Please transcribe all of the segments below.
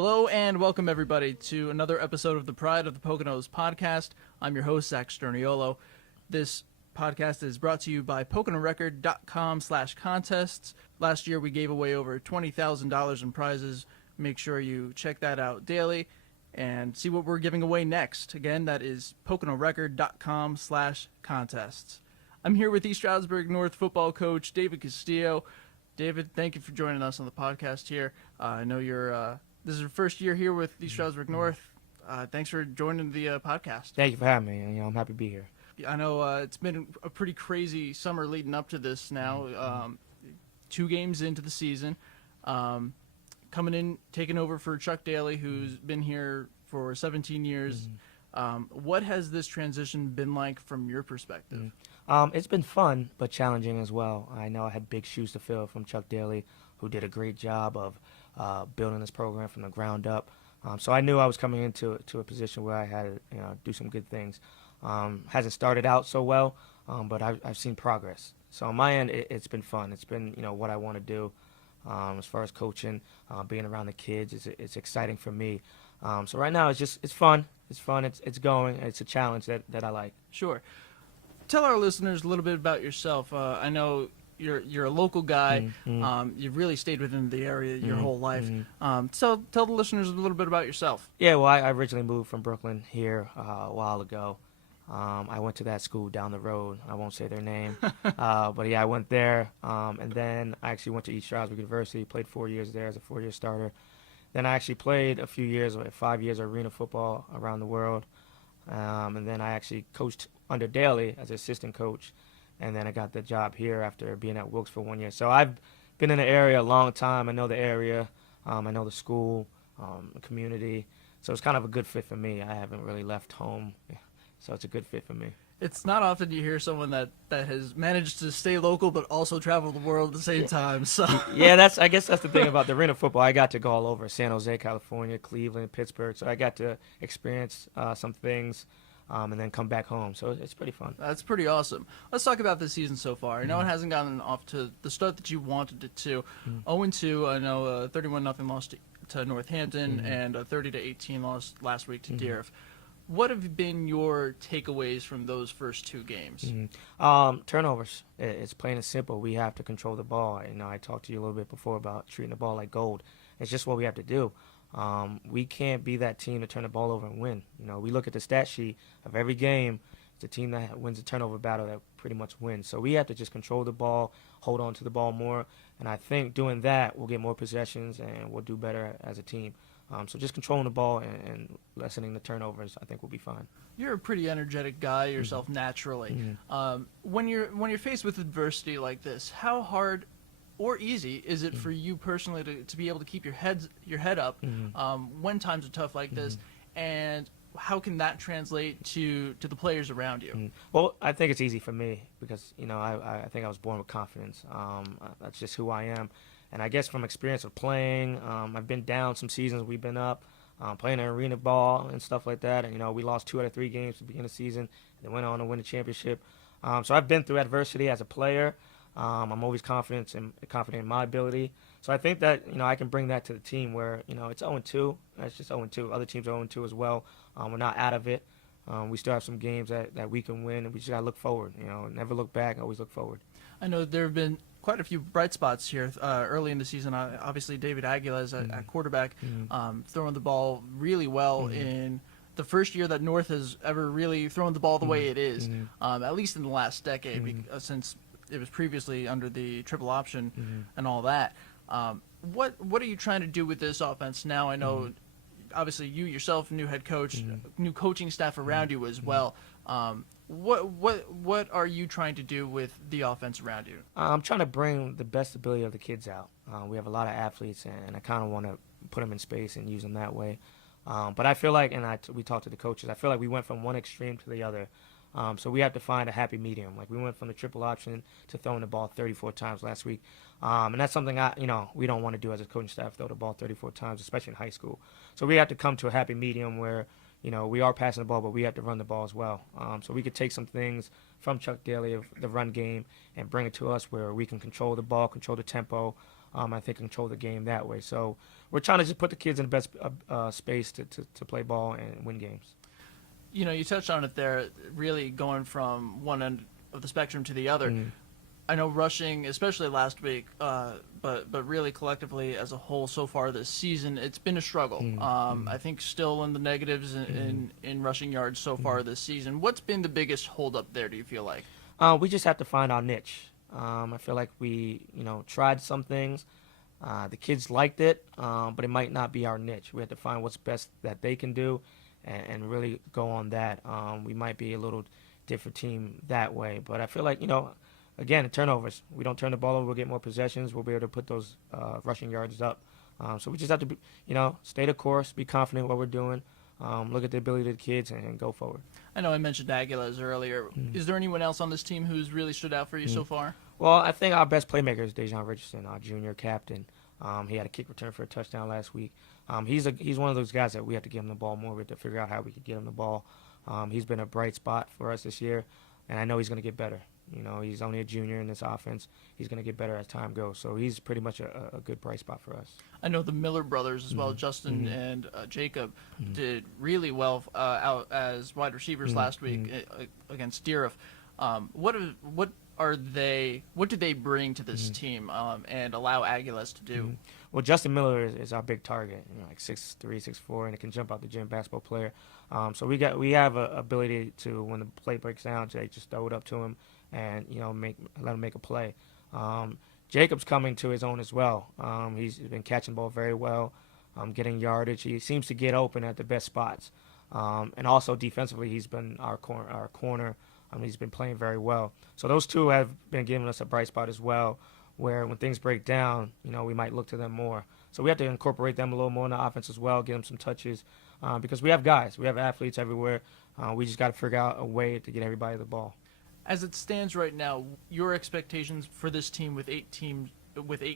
Hello and welcome everybody to another episode of the Pride of the Poconos podcast. I'm your host, Zach Sterniolo. This podcast is brought to you by PoconoRecord.com/contests. Last year we gave away over $20,000 in prizes. Make sure you check that out daily and see what we're giving away next. Again, that is PoconoRecord.com/contests. I'm here with East Stroudsburg North football coach David Castillo. David, thank you for joining us on the podcast here. I know this is your first year here with East Stroudsburg North. Thanks for joining the podcast. Thank you for having me. I'm happy to be here. I know it's been a pretty crazy summer leading up to this now. 2 games into the season. Coming in, taking over for Chuck Daly, who's been here for 17 years. What has this transition been like from your perspective? It's been fun, but challenging as well. I know I had big shoes to fill from Chuck Daly, who did a great job of building this program from the ground up. So I knew I was coming into a position where I had to do some good things. Hasn't started out so well, but I've seen progress. So on my end, it's been fun. It's been what I want to do as far as coaching, being around the kids. It's exciting for me. So right now it's fun. It's fun. It's going. It's a challenge that I like. Sure. Tell our listeners a little bit about yourself. I know you're a local guy. You've really stayed within the area your whole life. So tell the listeners a little bit about yourself. Yeah, well, I originally moved from Brooklyn here a while ago. I went to that school down the road. I won't say their name. But yeah, I went there. And then I actually went to East Stroudsburg University, played 4 years there as a 4-year starter. Then I actually played a few years, 5 years of arena football around the world. And then I actually coached under Daly as an assistant coach. And then I got the job here after being at Wilkes for 1 year. So I've been in the area a long time. I know the area. I know the school, the community. So it's kind of a good fit for me. I haven't really left home. So it's a good fit for me. It's not often you hear someone that has managed to stay local but also travel the world at the same time. So yeah, I guess that's the thing about the arena football. I got to go all over San Jose, California, Cleveland, Pittsburgh. So I got to experience some things and then come back home. So it's pretty fun. That's pretty awesome. Let's talk about this season so far. I know it hasn't gotten off to the start that you wanted it to. 0-2, I know 31-0 loss to Northampton and a 30-18 loss last week to Deerf. What have been your takeaways from those first 2 games? Turnovers. It's plain and simple. We have to control the ball. I talked to you a little bit before about treating the ball like gold. It's just what we have to do. We can't be that team to turn the ball over and win. We look at the stat sheet of every game. It's a team that wins a turnover battle that pretty much wins. So we have to just control the ball, hold on to the ball more. And I think doing that, we'll get more possessions and we'll do better as a team. So just controlling the ball and lessening the turnovers, I think, will be fine. You're a pretty energetic guy yourself naturally. When you're faced with adversity like this, how hard or easy is it for you personally to be able to keep your head up when times are tough like this, and how can that translate to the players around you? Well, I think it's easy for me because I think I was born with confidence. That's just who I am. And I guess from experience of playing, I've been down some seasons. We've been up, playing arena ball and stuff like that. And, we lost 2 out of 3 games at the beginning of the season and then went on to win the championship. So I've been through adversity as a player. I'm always confident in my ability. So I think that, I can bring that to the team where, it's 0-2. It's just 0-2. Other teams are 0-2 as well. We're not out of it. We still have some games that we can win, and we just got to look forward. Never look back, always look forward. I know there have been quite a few bright spots here early in the season. Obviously, David Aguilar is at quarterback, throwing the ball really well in the first year that North has ever really thrown the ball the way it is, at least in the last decade, since it was previously under the triple option and all that. What are you trying to do with this offense now? I know, obviously, you yourself, new head coach, new coaching staff around you as well. What are you trying to do with the offense around you? I'm trying to bring the best ability of the kids out. We have a lot of athletes, and I kind of want to put them in space and use them that way. But I feel like, we talked to the coaches, I feel like we went from one extreme to the other. So we have to find a happy medium. Like we went from the triple option to throwing the ball 34 times last week. And that's something we don't want to do as a coaching staff, throw the ball 34 times, especially in high school. So we have to come to a happy medium where we are passing the ball, but we have to run the ball as well. So we could take some things from Chuck Daly of the run game and bring it to us where we can control the ball, control the tempo, I think control the game that way. So we're trying to just put the kids in the best space to play ball and win games. You know, you touched on it there, really going from one end of the spectrum to the other. I know rushing, especially last week, but really collectively as a whole so far this season, it's been a struggle. I think still in the negatives in rushing yards so far this season. What's been the biggest holdup there, do you feel like? We just have to find our niche. I feel like we, tried some things. The kids liked it, but it might not be our niche. We have to find what's best that they can do and really go on that. We might be a little different team that way. But I feel like, again, the turnovers. We don't turn the ball over, we'll get more possessions. We'll be able to put those rushing yards up. So we just have to, stay the course, be confident in what we're doing, look at the ability of the kids, and go forward. I know I mentioned Aguilas earlier. Is there anyone else on this team who's really stood out for you so far? Well, I think our best playmaker is Dejon Richardson, our junior captain. He had a kick return for a touchdown last week. He's one of those guys that we have to give him the ball more. We have to figure out how we could get him the ball. He's been a bright spot for us this year, and I know he's going to get better. He's only a junior in this offense. He's going to get better as time goes. So he's pretty much a good bright spot for us. I know the Miller brothers as well, Justin and Jacob, did really well out as wide receivers last week against Deeriff. What do they bring to this team and allow Aguilas to do? Well, Justin Miller is our big target, like 6'3", 6'4", and he can jump out the gym, basketball player. So we have a ability to, when the play breaks down, just throw it up to him and let him make a play. Jacob's coming to his own as well. He's been catching the ball very well, getting yardage. He seems to get open at the best spots, and also defensively, he's been our corner. He's been playing very well. So those two have been giving us a bright spot as well, where when things break down, we might look to them more. So we have to incorporate them a little more in the offense as well, get them some touches, because we have guys. We have athletes everywhere. We just got to figure out a way to get everybody the ball. As it stands right now, your expectations for this team with 8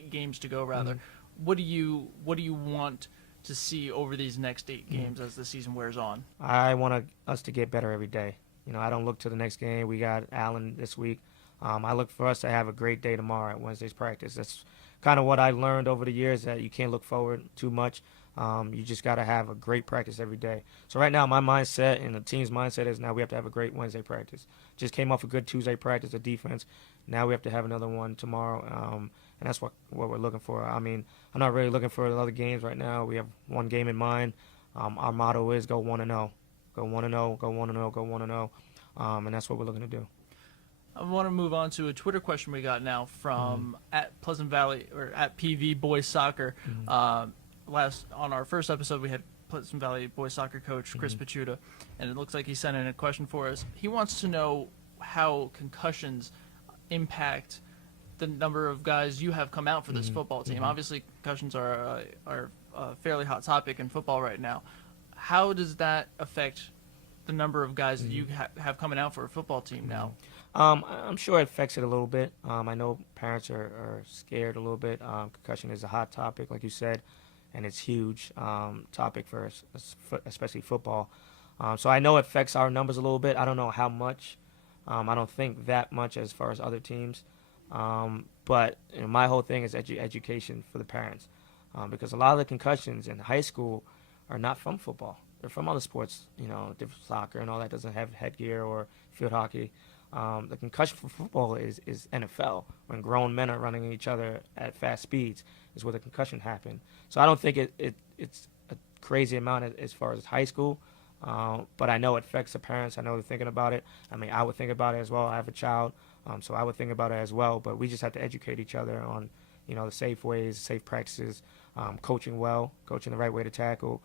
games to go, rather, what do you want to see over these next 8 games as the season wears on? I want us to get better every day. I don't look to the next game. We got Allen this week. I look for us to have a great day tomorrow at Wednesday's practice. That's kind of what I learned over the years, that you can't look forward too much. You just got to have a great practice every day. So right now, my mindset and the team's mindset is now we have to have a great Wednesday practice. Just came off a good Tuesday practice of defense. Now we have to have another one tomorrow, and that's what we're looking for. I mean, I'm not really looking for the other games right now. We have one game in mind. Our motto is go 1-0. Go 1-0, go 1-0, go 1-0, and that's what we're looking to do. I want to move on to a Twitter question we got now from at Pleasant Valley, or at PV Boys Soccer. On our first episode, we had Pleasant Valley Boys Soccer coach Chris Pachuta, and it looks like he sent in a question for us. He wants to know how concussions impact the number of guys you have come out for this football team. Obviously, concussions are a fairly hot topic in football right now. How does that affect the number of guys that you have coming out for a football team now? I'm sure it affects it a little bit. I know parents are scared a little bit. Concussion is a hot topic, like you said, and it's huge topic for us, especially football. So I know it affects our numbers a little bit. I don't know how much. I don't think that much as far as other teams. But my whole thing is education for the parents, because a lot of the concussions in high school are not from football. They're from other sports, different soccer and all that doesn't have headgear, or field hockey. The concussion for football is NFL, when grown men are running each other at fast speeds is where the concussion happened. So I don't think it's a crazy amount as far as high school, but I know it affects the parents. I know they're thinking about it. I mean, I would think about it as well. I have a child, so I would think about it as well. But we just have to educate each other on, the safe ways, safe practices, coaching the right way to tackle.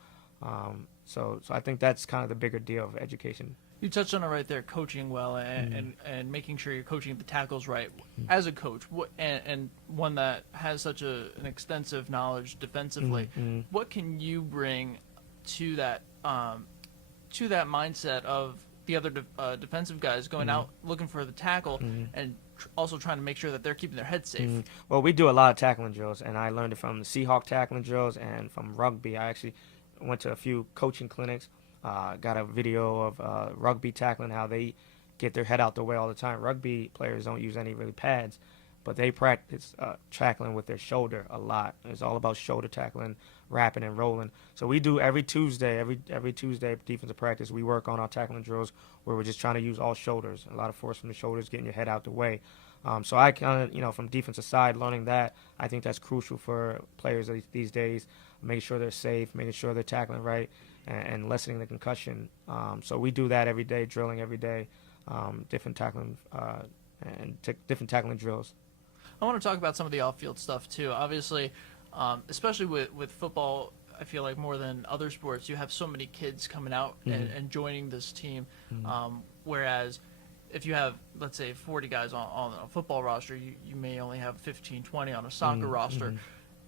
So I think that's kind of the bigger deal of education. You touched on it right there, coaching well and making sure you're coaching the tackles right. As a coach, and one that has such an extensive knowledge defensively, what can you bring to that mindset of the other defensive guys going out looking for the tackle and also trying to make sure that they're keeping their heads safe? Well, we do a lot of tackling drills, and I learned it from the Seahawk tackling drills and from rugby. I actually went to a few coaching clinics. Got a video of rugby tackling, how they get their head out the way all the time. Rugby players don't use any really pads, but they practice tackling with their shoulder a lot. It's all about shoulder tackling, wrapping and rolling. So we do every Tuesday, every Tuesday defensive practice, we work on our tackling drills where we're just trying to use all shoulders, a lot of force from the shoulders, getting your head out the way. So I kind of, from defensive side, learning that, I think that's crucial for players these days, making sure they're safe, making sure they're tackling right, and lessening the concussion. So we do that every day, drilling every day, different tackling different tackling drills. I want to talk about some of the off-field stuff too. Obviously, especially with football, I feel like more than other sports, you have so many kids coming out and joining this team. Whereas if you have, let's say, 40 guys on a football roster, you may only have 15, 20 on a soccer roster.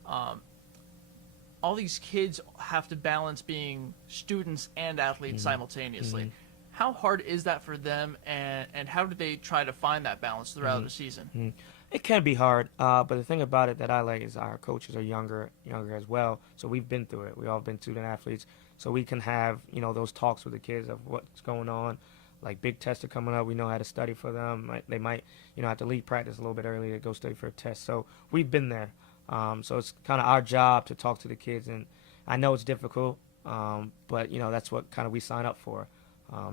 All these kids have to balance being students and athletes simultaneously. How hard is that for them, and how do they try to find that balance throughout the season? It can be hard, but the thing about it that I like is our coaches are younger as well. So we've been through it. We've all been student athletes, so we can have those talks with the kids of what's going on. Like big tests are coming up, we know how to study for them. They might have to leave practice a little bit early to go study for a test. So we've been there. So it's kind of our job to talk to the kids, and I know it's difficult, but that's what kind of we sign up for.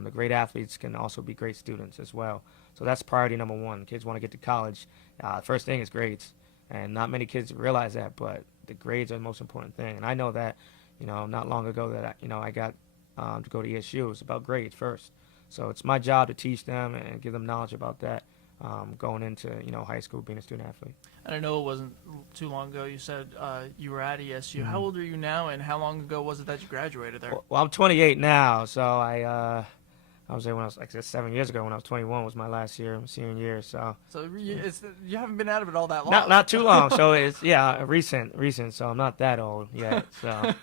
The great athletes can also be great students as well. So that's priority number one. Kids want to get to college. First thing is grades, and not many kids realize that, but the grades are the most important thing. And I know that, not long ago that I got to go to ESU. It was about grades first. So it's my job to teach them and give them knowledge about that going into high school, being a student athlete. And I know it wasn't too long ago. You said you were at ESU. How old are you now, and how long ago was it that you graduated there? Well, I'm 28 now, so I was there when I was, like I said, 7 years ago when I was 21 was my last year, senior year. So you haven't been out of it all that long. Not too long. So it's recent. So I'm not that old yet. So.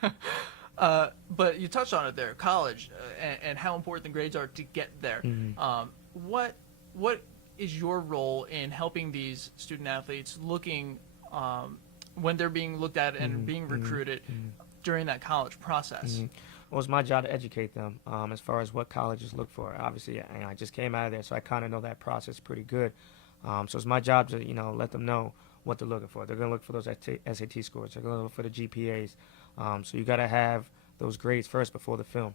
But you touched on it there, college, and how important the grades are to get there. What is your role in helping these student athletes looking when they're being looked at and being recruited during that college process? Well, it's my job to educate them as far as what colleges look for. Obviously, I just came out of there, so I kind of know that process pretty good. So it's my job to let them know what they're looking for. They're going to look for those SAT scores. They're going to look for the GPAs. So you got to have those grades first before the film.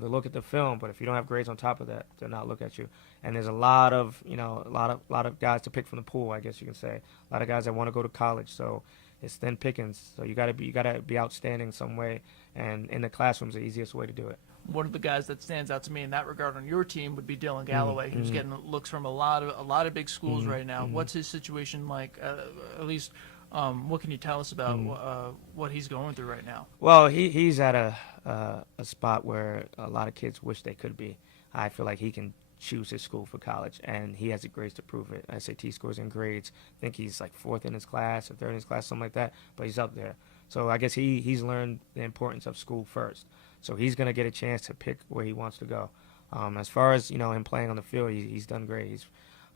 They look at the film, but if you don't have grades on top of that, they'll not look at you. And there's a lot of guys to pick from the pool, I guess you can say. A lot of guys that want to go to college, so it's thin pickings. So you got to be outstanding some way, and in the classroom's the easiest way to do it. One of the guys that stands out to me in that regard on your team would be Dylan Galloway, who's getting looks from a lot of big schools right now. What's his situation like? At least, what can you tell us about what he's going through right now? Well, he's at a spot where a lot of kids wish they could be. I feel like he can choose his school for college, and he has the grades to prove it. SAT scores and grades. I think he's like 4th in his class or 3rd in his class, something like that, but he's up there. So I guess he's learned the importance of school first. So he's going to get a chance to pick where he wants to go. As far as, him playing on the field, he's done great. He's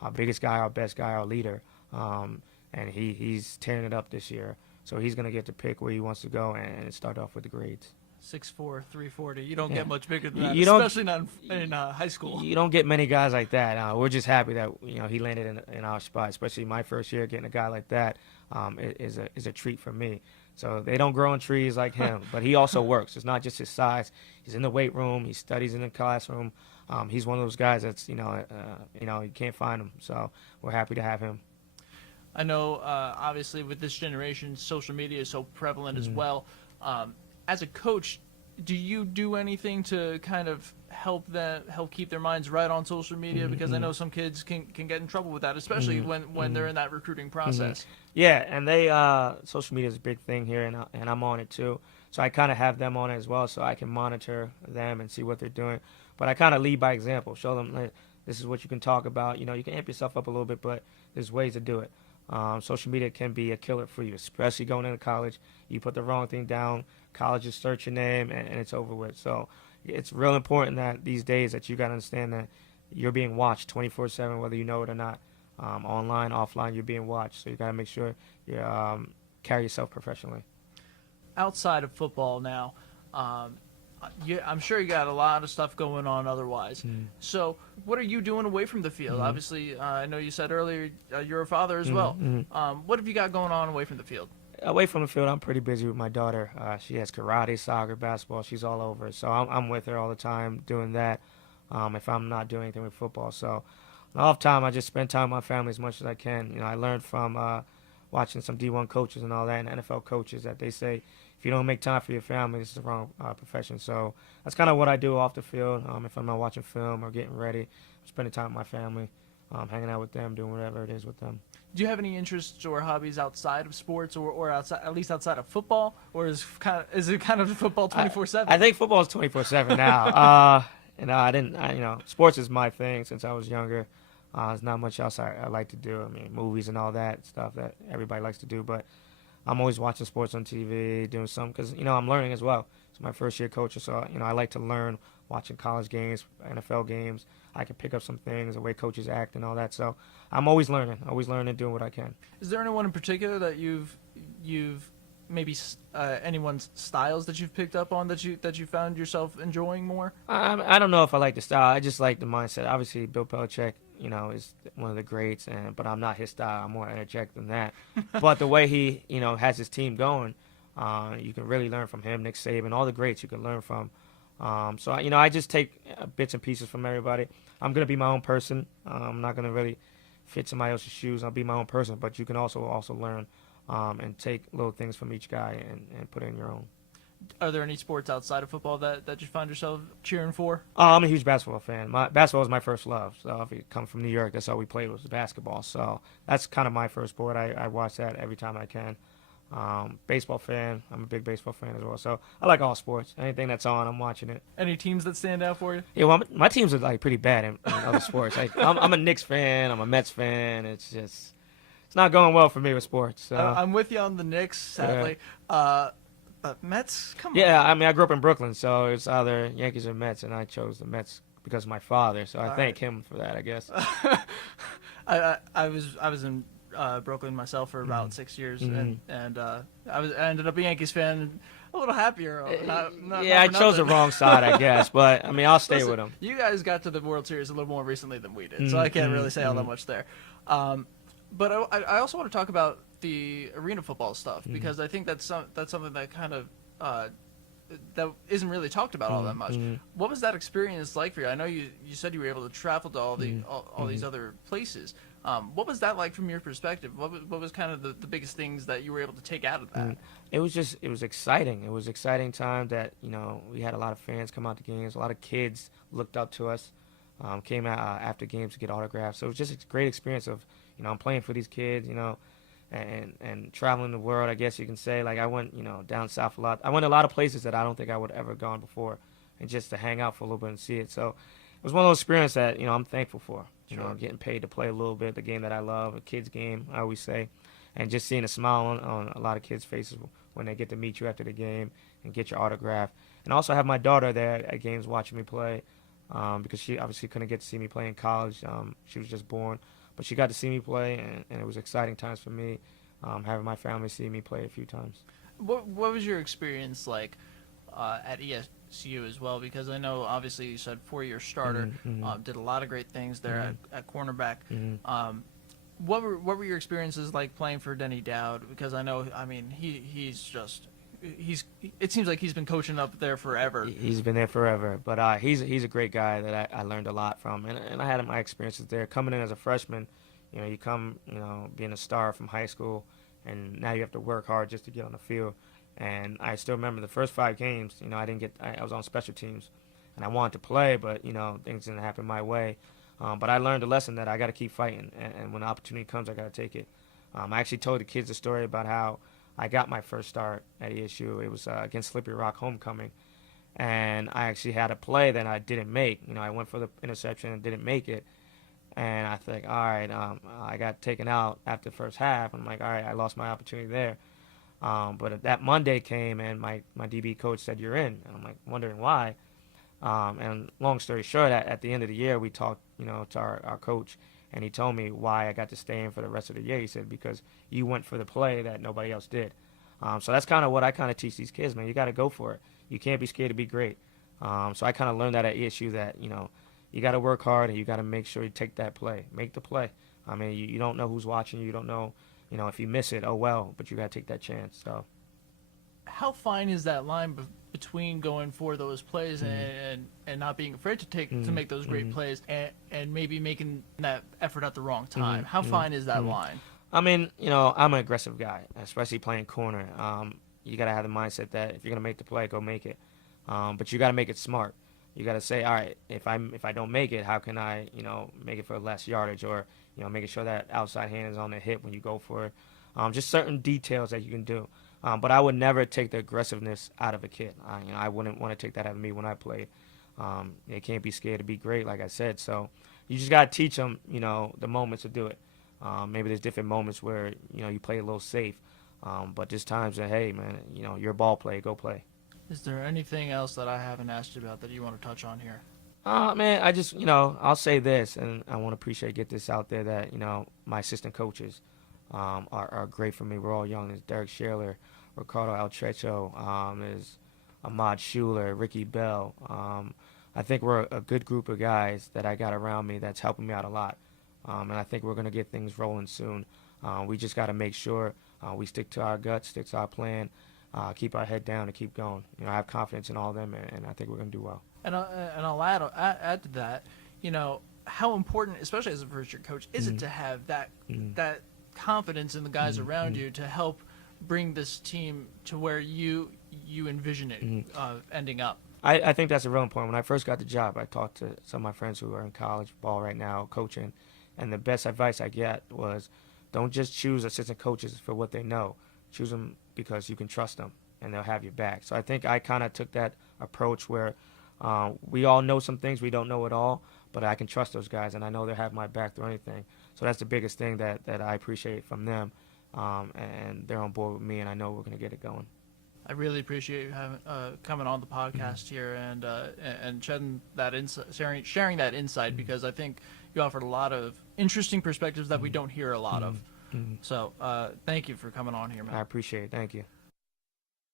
our biggest guy, our best guy, our leader. And he's tearing it up this year. So he's going to get to pick where he wants to go and start off with the grades. 6'4", 340. You don't get much bigger than that, You especially not in high school. You don't get many guys like that. We're just happy that he landed in our spot, especially my first year. Getting a guy like that is a treat for me. So they don't grow on trees like him, but he also works. It's not just his size. He's in the weight room. He studies in the classroom. He's one of those guys that's you can't find him. So we're happy to have him. I know, obviously, with this generation, social media is so prevalent as well. As a coach, do you do anything to kind of help keep their minds right on social media? Because I know some kids can get in trouble with that, especially when they're in that recruiting process. Yeah, and they social media is a big thing here, and I'm on it too. So I kind of have them on it as well, so I can monitor them and see what they're doing. But I kind of lead by example, show them like, this is what you can talk about. You can amp yourself up a little bit, but there's ways to do it. Social media can be a killer for you, especially going into college. You put the wrong thing down, colleges search your name, and it's over with. So it's real important that these days that you got to understand that you're being watched 24/7, whether you know it or not. Online, offline, you're being watched. So you got to make sure you carry yourself professionally. Outside of football now, I'm sure you got a lot of stuff going on otherwise. So, what are you doing away from the field? Obviously, I know you said earlier you're a father as well. What have you got going on away from the field? Away from the field, I'm pretty busy with my daughter. She has karate, soccer, basketball. She's all over. So I'm with her all the time doing that. If I'm not doing anything with football, so off time I just spend time with my family as much as I can. I learned from watching some D1 coaches and all that, and NFL coaches that they say if you don't make time for your family, it's the wrong profession. So that's kind of what I do off the field. If I'm not watching film or getting ready, I'm spending time with my family, hanging out with them, doing whatever it is with them. Do you have any interests or hobbies outside of sports, or outside, at least outside of football, or is it kind of football 24/7? I think football is 24/7 now. Sports is my thing since I was younger. There's not much else I like to do. I mean, movies and all that stuff that everybody likes to do, but I'm always watching sports on TV, doing something because I'm learning as well. It's my first year coaching, so I like to learn watching college games, NFL games. I can pick up some things, the way coaches act and all that. So I'm always learning, doing what I can. Is there anyone in particular that you've maybe anyone's styles that you've picked up on that you found yourself enjoying more? I don't know if I like the style. I just like the mindset. Obviously, Bill Belichick, is one of the greats, but I'm not his style. I'm more energetic than that. But the way he, has his team going, you can really learn from him, Nick Saban, all the greats you can learn from. So I just take bits and pieces from everybody. I'm gonna be my own person. I'm not gonna really fit somebody else's shoes. I'll be my own person. But you can also learn and take little things from each guy and put it in your own. Are there any sports outside of football that you find yourself cheering for? I'm a huge basketball fan. Basketball is my first love. So if you come from New York, that's all we played was basketball. So that's kind of my first sport. I watch that every time I can. Baseball fan. I'm a big baseball fan as well. So I like all sports. Anything that's on, I'm watching it. Any teams that stand out for you? Yeah, well, my teams are like pretty bad in other sports. Like I'm a Knicks fan. I'm a Mets fan. It's not going well for me with sports. So. I'm with you on the Knicks, sadly. Yeah. But Mets, come on. Yeah, I mean, I grew up in Brooklyn, so it's either Yankees or Mets, and I chose the Mets because of my father. So I thank him for that, I guess. I was in Brooklyn myself for about 6 years, and I ended up a Yankees fan. A little happier. I chose the wrong side, I guess, but I mean, I'll stay with him. You guys got to the World Series a little more recently than we did, so I can't really say all that much there. But I also want to talk about the arena football stuff because I think that's something that kind of that isn't really talked about all that much. What was that experience like for you? I know you said you were able to travel to all these other places. What was that like from your perspective? What was kind of the biggest things that you were able to take out of that? It was exciting. It was an exciting time that we had a lot of fans come out to games. A lot of kids looked up to us, came out after games to get autographs. So it was just a great experience of I'm playing for these kids, and traveling the world, I guess you can say. Like I went, down south a lot. I went a lot of places that I don't think I would have ever gone before, and just to hang out for a little bit and see it. So it was one of those experiences that I'm thankful for. Sure. Getting paid to play a little bit, the game that I love, a kid's game, I always say, and just seeing a smile on a lot of kids' faces when they get to meet you after the game and get your autograph. And also have my daughter there at games watching me play, because she obviously couldn't get to see me play in college. She was just born. But she got to see me play, and it was exciting times for me, having my family see me play a few times. What was your experience like at ESU as well? Because I know, obviously, you said 4-year starter, did a lot of great things there at cornerback. What were your experiences like playing for Denny Dowd? Because I know, I mean, it seems like he's been coaching up there forever. He's been there forever, but he's a great guy that I learned a lot from, and I had my experiences there. Coming in as a freshman, you come, being a star from high school, and now you have to work hard just to get on the field. And I still remember the first 5 games. I was on special teams, and I wanted to play, but things didn't happen my way. But I learned a lesson that I got to keep fighting, and when the opportunity comes, I got to take it. I actually told the kids a story about how I got my first start at ESU. It was against Slippery Rock homecoming, and I actually had a play that I didn't make. I went for the interception and didn't make it, and I think, all right, I got taken out after the first half. I'm like, all right, I lost my opportunity there. But that Monday came, and my DB coach said, you're in, and I'm like wondering why. And long story short, at the end of the year, we talked, to our coach, and he told me why I got to stay in for the rest of the year. He said, because you went for the play that nobody else did. So that's kind of what I kind of teach these kids, man. You got to go for it. You can't be scared to be great. So I kind of learned that at ESU that, you got to work hard and you got to make sure you take that play. Make the play. I mean, you don't know who's watching. You don't know, if you miss it, oh well, but you got to take that chance. So How fine is that line between going for those plays and not being afraid to make those great plays and maybe making that effort at the wrong time? How fine is that line? I mean, I'm an aggressive guy, especially playing corner. You got to have the mindset that if you're going to make the play, go make it. But you got to make it smart. You got to say, all right, if I don't make it, how can I, make it for less yardage, or, making sure that outside hand is on the hip when you go for it. Just certain details that you can do. But I would never take the aggressiveness out of a kid. I wouldn't want to take that out of me when I played. They can't be scared to be great, like I said. So you just got to teach them, the moments to do it. Maybe there's different moments where, you play a little safe. But there's times that, hey, man, you're a ball player, go play. Is there anything else that I haven't asked you about that you want to touch on here? Man, I just, I'll say this, and I want to get this out there that, my assistant coaches are great for me. We're all young. There's Derek Shaler, Ricardo Altrecho, there's Ahmad Schuler, Ricky Bell. I think we're a good group of guys that I got around me that's helping me out a lot. And I think we're going to get things rolling soon. We just got to make sure we stick to our guts, stick to our plan, keep our head down and keep going. I have confidence in all of them, and I think we're going to do well. And I'll add to that, how important, especially as a first-year coach, is it to have that confidence in the guys around you to help bring this team to where you envision it ending up? I think that's a real important. When I first got the job, I talked to some of my friends who are in college ball right now, coaching, and the best advice I get was, don't just choose assistant coaches for what they know. Choose them because you can trust them, and they'll have your back. So I think I kind of took that approach where we all know some things, we don't know it all, but I can trust those guys, and I know they'll have my back through anything. So that's the biggest thing that I appreciate from them, and they're on board with me, and I know we're going to get it going. I really appreciate you having coming on the podcast here and shedding that sharing that insight, because I think you offered a lot of interesting perspectives that we don't hear a lot of. So thank you for coming on here, man. I appreciate it. Thank you.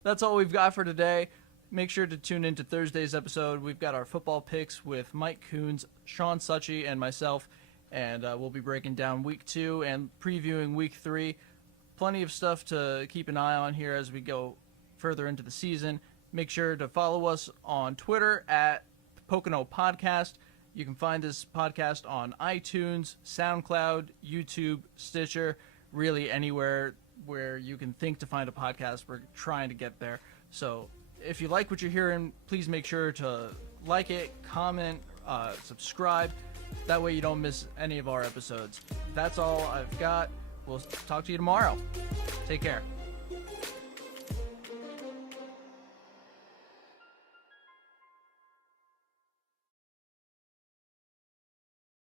That's all we've got for today. Make sure to tune into Thursday's episode. We've got our football picks with Mike Coons, Sean Succi, and myself, and we'll be breaking down Week 2 and previewing Week 3. Plenty of stuff to keep an eye on here as we go further into the season. Make sure to follow us on Twitter at Pocono Podcast. You can find this podcast on iTunes, SoundCloud, YouTube, Stitcher, really anywhere where you can think to find a podcast. We're trying to get there. So if you like what you're hearing, please make sure to like it, comment, subscribe. That way you don't miss any of our episodes. That's all I've got. We'll talk to you tomorrow. Take care.